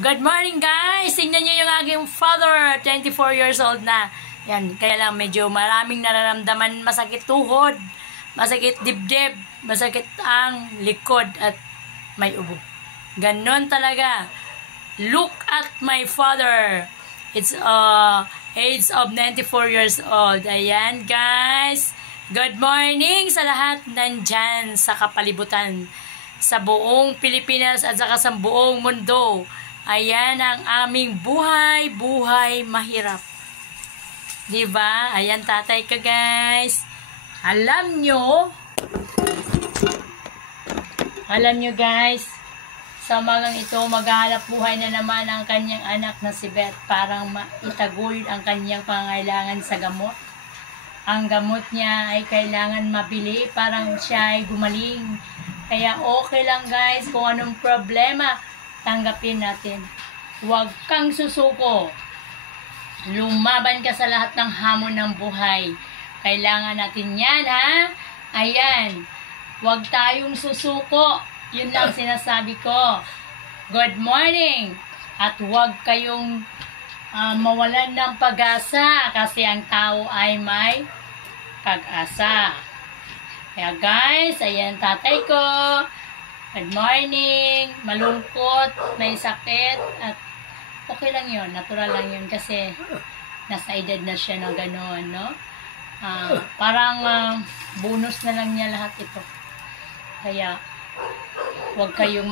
Good morning guys! Tingnan nyo yung aking father, 24 years old na. Yan, kaya lang medyo maraming nararamdaman, masakit tuhod, masakit dibdib, masakit ang likod at may ubo. Ganon talaga. Look at my father. It's age of 94 years old. Ayan guys. Good morning sa lahat nandyan sa kapalibutan, sa buong Pilipinas at saka sa buong mundo. Ayan ang aming buhay, buhay mahirap. Diba? Ayan tatay ka guys. Alam nyo guys, sa umagang ito, maghahanap buhay na naman ang kanyang anak na si Beth parang maitaguyod ang kanyang pangailangan sa gamot. Ang gamot niya ay kailangan mabili parang siya ay gumaling. Kaya okay lang guys, kung anong problema, tanggapin natin. Huwag kang susuko. Lumaban ka sa lahat ng hamon ng buhay. Kailangan natin yan, ha? Ayan. Huwag tayong susuko. Yun lang sinasabi ko. Good morning. At huwag kayong mawalan ng pag-asa kasi ang tao ay may pag-asa. Kaya guys, ayan tatay ko. Good morning. Malungkot, may sakit, at okay lang yun. Natural lang yun kasi nasa edad na siya na gano'n, no? Parang bonus na lang niya lahat ito. Kaya huwag kayong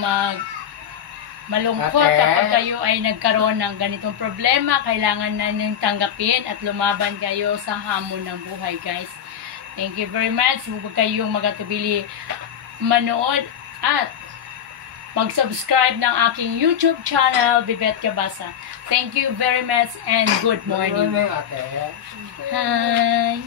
malungkot kapag kayo ay nagkaroon ng ganitong problema. Kailangan na niyong tanggapin at lumaban kayo sa hamon ng buhay, guys. Thank you very much. Huwag kayong magatubili manood at mag-subscribe ng aking YouTube channel, Bibet Cabasa. Thank you very much and good morning. Hi!